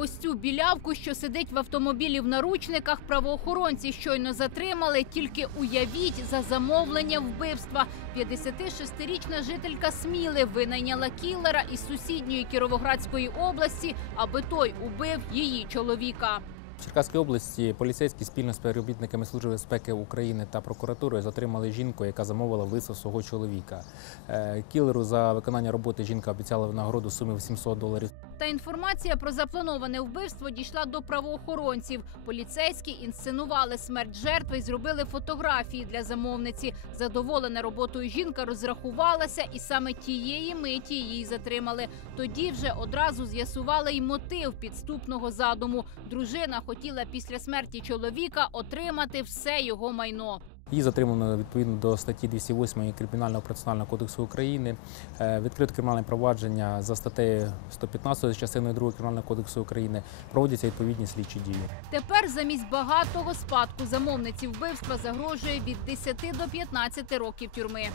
Ось цю білявку, що сидить в автомобілі в наручниках, правоохоронці щойно затримали. Тільки уявіть за замовлення вбивства. 56-річна жителька Сміли винайняла кілера із сусідньої Кіровоградської області, аби той убив її чоловіка. В Черкаській області поліцейські спільно з співробітниками Служби безпеки України та прокуратурою затримали жінку, яка замовила вбивство свого чоловіка. Е, Кілеру за виконання роботи жінка обіцяла винагороду суми в 700 доларів. Та інформація про заплановане вбивство дійшла до правоохоронців. Поліцейські інсценували смерть жертви і зробили фотографії для замовниці. Задоволена роботою жінка розрахувалася, і саме тієї миті її затримали. Тоді вже одразу з'ясували й мотив підступного задуму. Дружина хотіла після смерті чоловіка отримати все його майно. Її затримано відповідно до статті 208 Кримінального процесуального кодексу України. Е, Відкрито кримінальне провадження за статтею 115 частиною 2 Кримінального кодексу України. Проводяться відповідні слідчі дії. Тепер замість багатого спадку замовниці вбивства загрожує від 10 до 15 років тюрми.